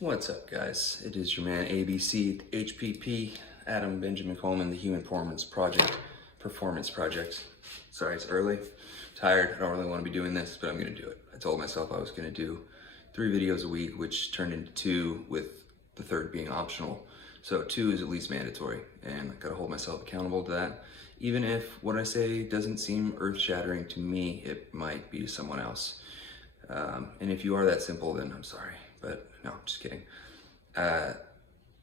What's up, guys? It is your man ABC, HPP, Adam Benjamin Coleman, the Human Performance Project. Sorry, it's early, tired. I don't really want to be doing this, but I'm going to do it. I told myself I was going to do 3 videos a week, which turned into 2, with the third being optional. So 2 is at least mandatory, and I got to hold myself accountable to that. Even if what I say doesn't seem earth-shattering to me, it might be to someone else. And if you are that simple, then I'm sorry. But no, just kidding.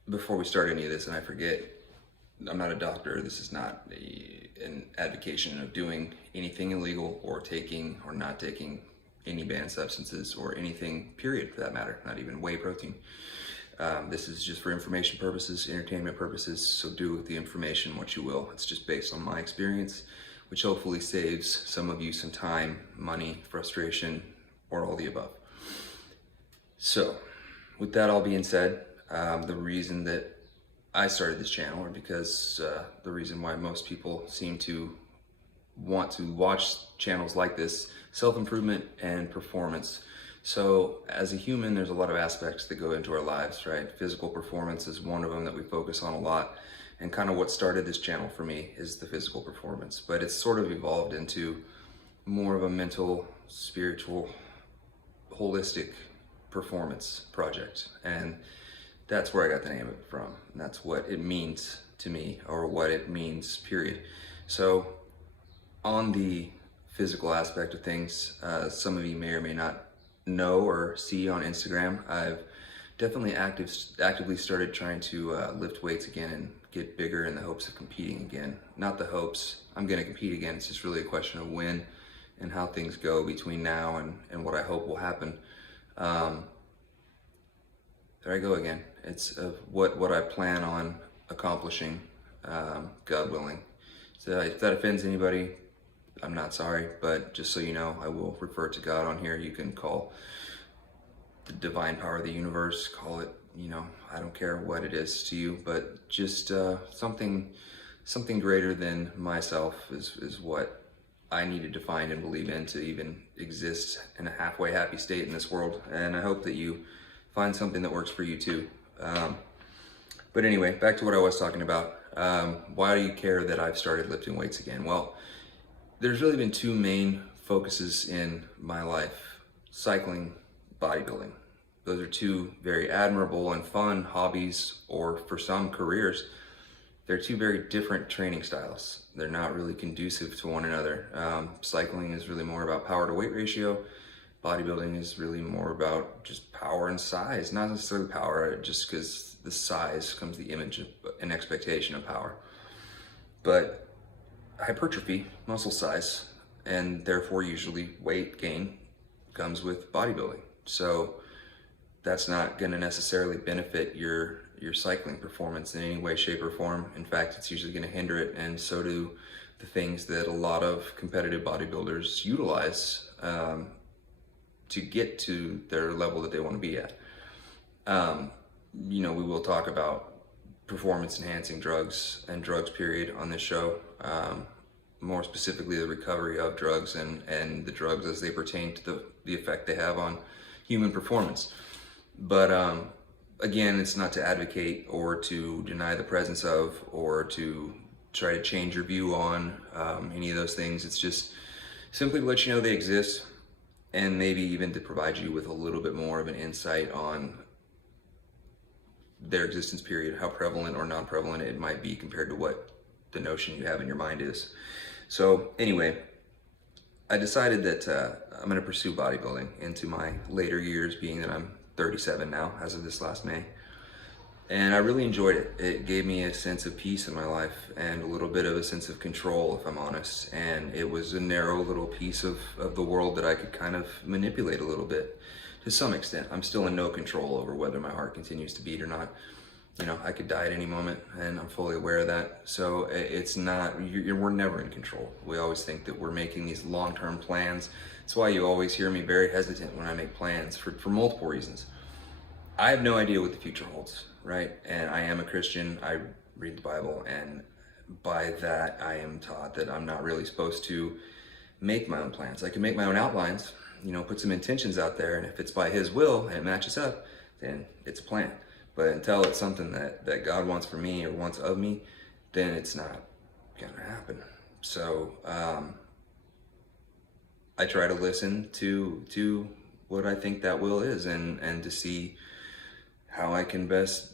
Before we start any of this, and I forget, I'm not a doctor. This is not an advocation of doing anything illegal or taking or not taking any banned substances or anything, period, for that matter, not even whey protein. This is just for information purposes, entertainment purposes, so do with the information what you will. It's just based on my experience, which hopefully saves some of you some time, money, frustration, or all the above. So, with that all being said, the reason that I started this channel, or because the reason why most people seem to want to watch channels like this, self-improvement and performance. So, as a human, there's a lot of aspects that go into our lives, right? Physical performance is one of them that we focus on a lot, and kind of what started this channel for me is the physical performance. But it's sort of evolved into more of a mental, spiritual, holistic performance project, and that's where I got the name of it from, and that's what it means to me, or what it means, period. So on the physical aspect of things, some of you may or may not know or see on Instagram, I've definitely actively started trying to lift weights again and get bigger in the hopes of competing again. Not the hopes, I'm going to compete again. It's just really a question of when and how things go between now and what I hope will happen. There I go again. It's what I plan on accomplishing, God willing. So if that offends anybody, I'm not sorry, but just so you know, I will refer to God on here. You can call the divine power of the universe, call it, I don't care what it is to you, but just something greater than myself is what I needed to find and believe in to even exist in a halfway happy state in this world. And I hope that you find something that works for you too. But anyway, back to what I was talking about. Why do you care that I've started lifting weights again? Well, there's really been 2 main focuses in my life: cycling, bodybuilding. Those are 2 very admirable and fun hobbies, or for some careers. They're 2 very different training styles. They're not really conducive to one another. Cycling is really more about power to weight ratio. Bodybuilding is really more about just power and size, not necessarily power, just because the size comes the image of an expectation of power. But hypertrophy, muscle size, and therefore usually weight gain, comes with bodybuilding. So that's not going to necessarily benefit your cycling performance in any way, shape, or form. In fact, it's usually going to hinder it, and so do the things that a lot of competitive bodybuilders utilize to get to their level that they want to be at. We will talk about performance enhancing drugs and drugs, period, on this show. More specifically, the recovery of drugs and the drugs as they pertain to the effect they have on human performance. But again, it's not to advocate or to deny the presence of, or to try to change your view on any of those things. It's just simply to let you know they exist, and maybe even to provide you with a little bit more of an insight on their existence, period, how prevalent or non-prevalent it might be compared to what the notion you have in your mind is. So anyway, I decided that I'm going to pursue bodybuilding into my later years, being that I'm 37 now, as of this last May. And I really enjoyed it. It gave me a sense of peace in my life and a little bit of a sense of control, if I'm honest. And it was a narrow little piece of the world that I could kind of manipulate a little bit to some extent. I'm still in no control over whether my heart continues to beat or not. I could die at any moment, and I'm fully aware of that. So it's not, we're never in control. We always think that we're making these long-term plans. That's why you always hear me very hesitant when I make plans, for multiple reasons. I have no idea what the future holds, right? And I am a Christian. I read the Bible, and by that I am taught that I'm not really supposed to make my own plans. I can make my own outlines, put some intentions out there, and if it's by His will and it matches up, then it's a plan. But until it's something that God wants for me or wants of me, then it's not gonna happen. So I try to listen to what I think that will is, and to see how I can best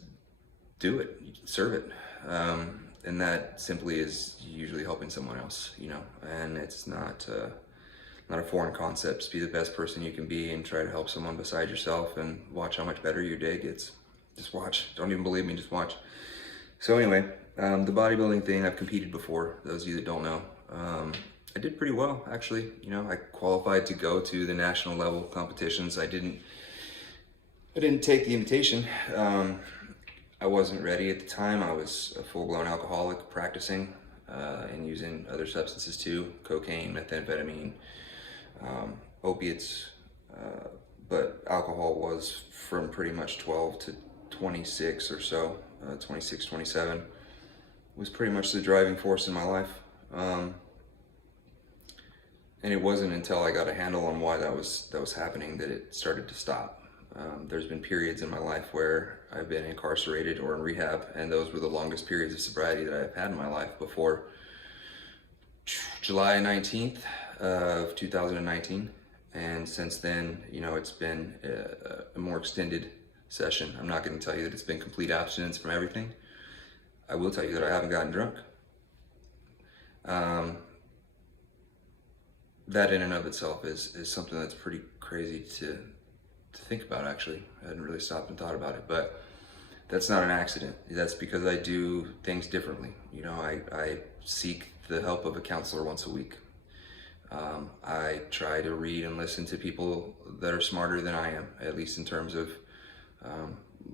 do it, serve it. And that simply is usually helping someone else, and it's not a foreign concept. Just be the best person you can be and try to help someone beside yourself, and watch how much better your day gets. Just watch. Don't even believe me, just watch. So anyway, the bodybuilding thing, I've competed before. Those of you that don't know, I did pretty well, actually. I qualified to go to the national level competitions. I didn't take the invitation. I wasn't ready at the time. I was a full-blown alcoholic, practicing and using other substances too, cocaine, methamphetamine, opiates, but alcohol was from pretty much 12 to 26 or so, 26, 27, was pretty much the driving force in my life. And it wasn't until I got a handle on why that was happening that it started to stop. There's been periods in my life where I've been incarcerated or in rehab, and those were the longest periods of sobriety that I've had in my life before July 19th of 2019. And since then, it's been a more extended session. I'm not going to tell you that it's been complete abstinence from everything. I will tell you that I haven't gotten drunk. That in and of itself is something that's pretty crazy to think about, actually. I hadn't really stopped and thought about it, but that's not an accident. That's because I do things differently. I seek the help of a counselor once a week. I try to read and listen to people that are smarter than I am, at least in terms of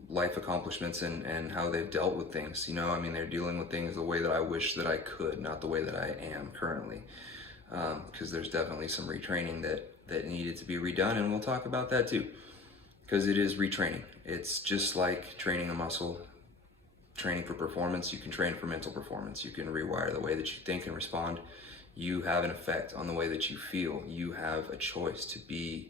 life accomplishments and how they've dealt with things. They're dealing with things the way that I wish that I could, not the way that I am currently. Because there's definitely some retraining that needed to be redone, and we'll talk about that too. Because it is retraining. It's just like training a muscle, training for performance. You can train for mental performance. You can rewire the way that you think and respond. You have an effect on the way that you feel. You have a choice to be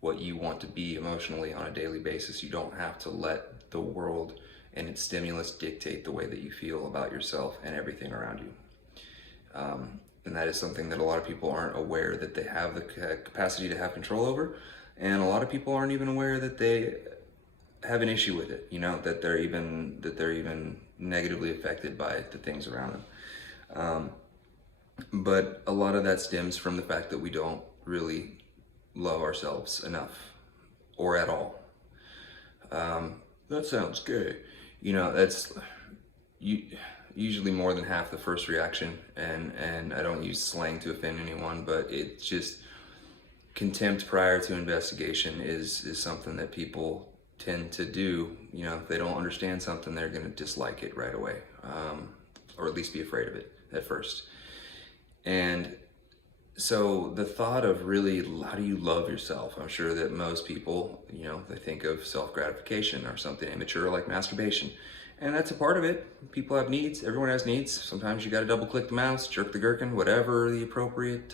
what you want to be emotionally on a daily basis. You don't have to let the world and its stimulus dictate the way that you feel about yourself and everything around you. And that is something that a lot of people aren't aware that they have the capacity to have control over. And a lot of people aren't even aware that they have an issue with it, that they're even negatively affected by the things around them. But a lot of that stems from the fact that we don't really love ourselves enough, or at all. That sounds gay. That's usually more than half the first reaction, and I don't use slang to offend anyone, but it's just contempt prior to investigation is something that people tend to do. If they don't understand something, they're going to dislike it right away, or at least be afraid of it at first. And so the thought of really, how do you love yourself? I'm sure that most people, they think of self-gratification or something immature like masturbation. And that's a part of it. People have needs. Everyone has needs. Sometimes you got to double click the mouse, jerk the gherkin, whatever the appropriate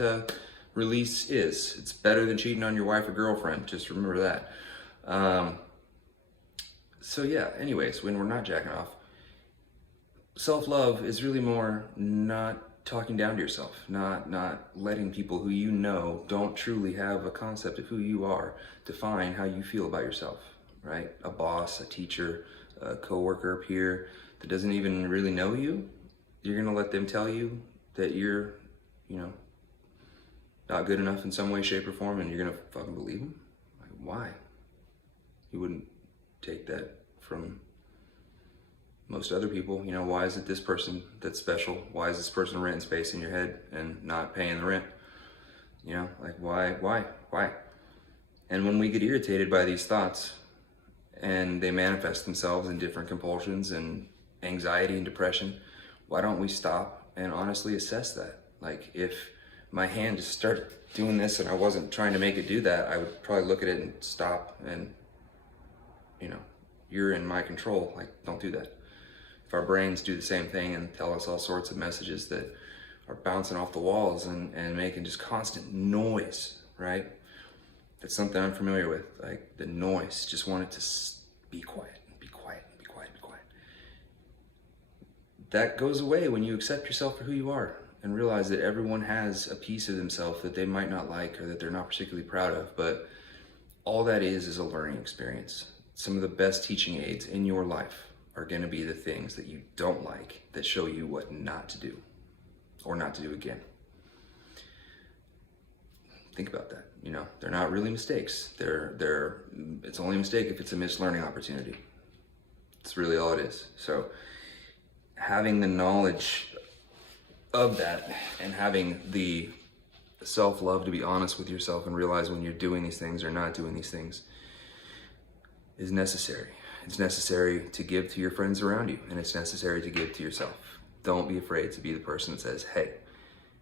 release is. It's better than cheating on your wife or girlfriend. Just remember that. So yeah, anyways, when we're not jacking off, self-love is really more not talking down to yourself, not letting people who don't truly have a concept of who you are define how you feel about yourself, right? A boss, a teacher, a coworker, a peer that doesn't even really know you, you're gonna let them tell you that you're, not good enough in some way, shape, or form, and you're gonna fucking believe them? Like, why? You wouldn't take that from most other people. Why is it this person that's special? Why is this person renting space in your head and not paying the rent? Like, why? And when we get irritated by these thoughts, and they manifest themselves in different compulsions and anxiety and depression, why don't we stop and honestly assess that? Like, if my hand just started doing this and I wasn't trying to make it do that, I would probably look at it and stop and, you're in my control. Like, don't do that. If our brains do the same thing and tell us all sorts of messages that are bouncing off the walls and making just constant noise, right? That's something I'm familiar with, like the noise. Just want it to be quiet, be quiet, be quiet, be quiet. That goes away when you accept yourself for who you are and realize that everyone has a piece of themselves that they might not like or that they're not particularly proud of, but all that is a learning experience. Some of the best teaching aids in your life are going to be the things that you don't like that show you what not to do or not to do again. Think about that. You know, they're not really mistakes. It's only a mistake if it's a missed learning opportunity. It's really all it is. So having the knowledge of that and having the self-love to be honest with yourself and realize when you're doing these things or not doing these things is necessary. It's necessary to give to your friends around you, and it's necessary to give to yourself. Don't be afraid to be the person that says, hey,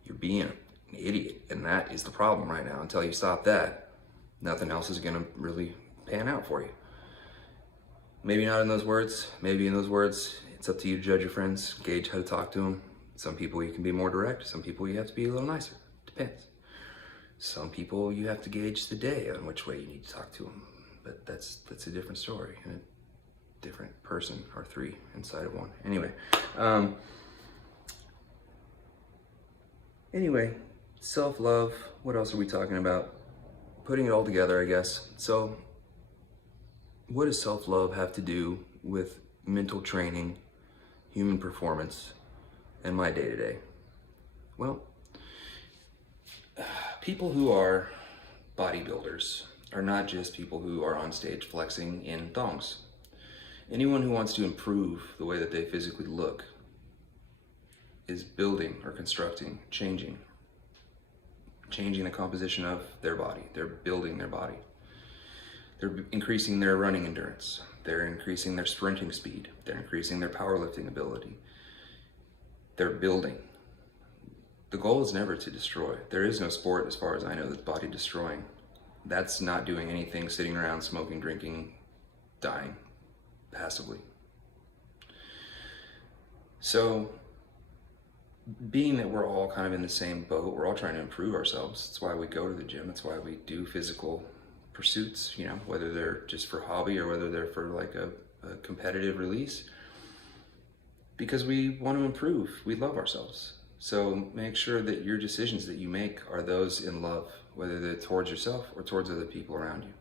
you're being an idiot, and that is the problem right now. Until you stop that, nothing else is gonna really pan out for you. Maybe not in those words, maybe in those words. It's up to you to judge your friends, gauge how to talk to them. Some people you can be more direct, some people you have to be a little nicer. Depends. Some people you have to gauge the day on which way you need to talk to them. But that's a different story and a different person or three inside of one. Anyway, self-love. What else are we talking about? Putting it all together, I guess. So what does self-love have to do with mental training, human performance, and my day-to-day? Well, people who are bodybuilders are not just people who are on stage flexing in thongs. Anyone who wants to improve the way that they physically look is building or constructing, changing the composition of their body. They're building their body. They're increasing their running endurance. They're increasing their sprinting speed. They're increasing their powerlifting ability. They're building. The goal is never to destroy. There is no sport, as far as I know, that's body destroying. That's not doing anything, sitting around, smoking, drinking, dying passively. So, being that we're all kind of in the same boat, we're all trying to improve ourselves. That's why we go to the gym. That's why we do physical pursuits, you know, whether they're just for hobby or whether they're for like a competitive release. Because we want to improve. We love ourselves. So make sure that your decisions that you make are those in love, whether they're towards yourself or towards other people around you.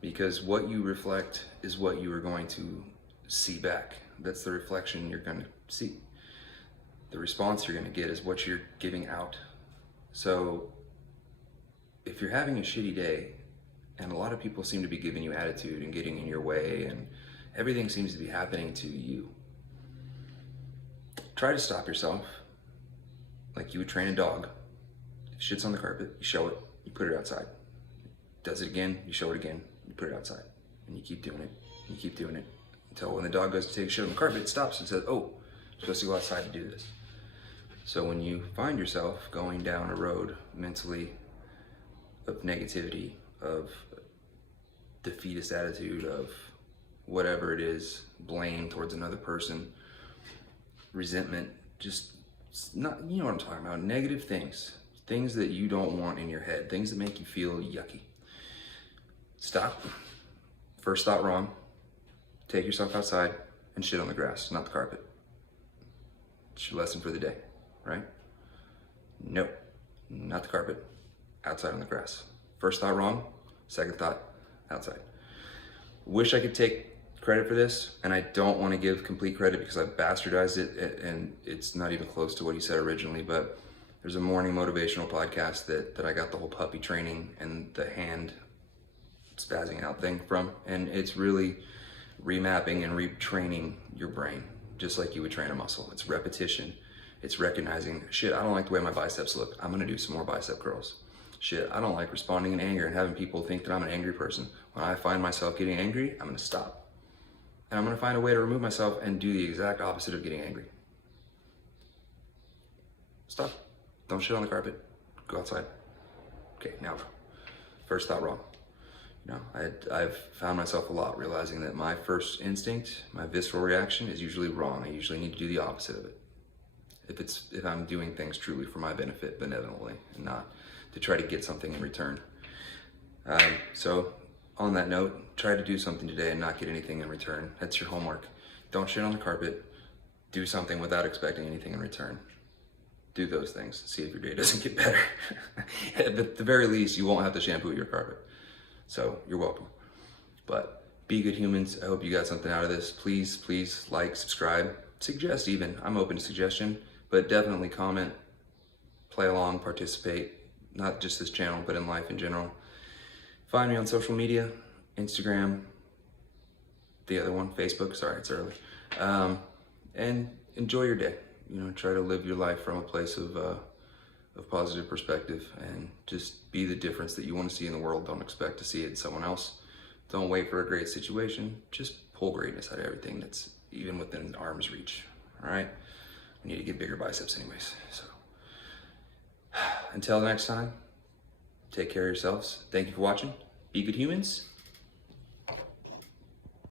Because what you reflect is what you are going to see back. That's the reflection you're going to see. The response you're going to get is what you're giving out. So if you're having a shitty day, and a lot of people seem to be giving you attitude and getting in your way, and everything seems to be happening to you, try to stop yourself like you would train a dog. If shit's on the carpet, you show it, you put it outside. Does it again, you show it again, you put it outside. And you keep doing it, and you keep doing it, until when the dog goes to take a shit on the carpet, it stops and says, oh, I'm supposed to go outside to do this. So when you find yourself going down a road mentally of negativity, of defeatist attitude, of whatever it is, blame towards another person, resentment, just not, you know what I'm talking about, negative things that you don't want in your head, things that make you feel yucky. Stop. First thought wrong. Take yourself outside and shit on the grass, not the carpet. It's your lesson for the day, right? No, not the carpet, outside on the grass. First thought wrong, second thought, outside. Wish I could take credit for this, and I don't want to give complete credit because I bastardized it and it's not even close to what he said originally, but there's a morning motivational podcast that I got the whole puppy training and the hand spazzing out thing from, and it's really remapping and retraining your brain just like you would train a muscle. It's repetition. It's recognizing, shit, I don't like the way my biceps look. I'm gonna do some more bicep curls. Shit, I don't like responding in anger and having people think that I'm an angry person. When I find myself getting angry, I'm gonna stop. And I'm gonna find a way to remove myself and do the exact opposite of getting angry. Stop. Don't shit on the carpet. Go outside. Okay, now, first thought wrong. You know, I've found myself a lot realizing that my first instinct, my visceral reaction is usually wrong. I usually need to do the opposite of it. If I'm doing things truly for my benefit, benevolently, and not to try to get something in return. So on that note, try to do something today and not get anything in return. That's your homework. Don't shit on the carpet. Do something without expecting anything in return. Do those things. See if your day doesn't get better. At the very least, you won't have to shampoo your carpet. So you're welcome. But be good humans. I hope you got something out of this. Please, please like, subscribe, suggest even. I'm open to suggestion, but definitely comment, play along, participate. Not just this channel, but in life in general. Find me on social media, Instagram, the other one, Facebook. Sorry, it's early. And enjoy your day. You know, try to live your life from a place of positive perspective, and just be the difference that you want to see in the world. Don't expect to see it in someone else. Don't wait for a great situation. Just pull greatness out of everything that's even within arm's reach. All right? We need to get bigger biceps anyways. So until next time, take care of yourselves. Thank you for watching. Be good humans.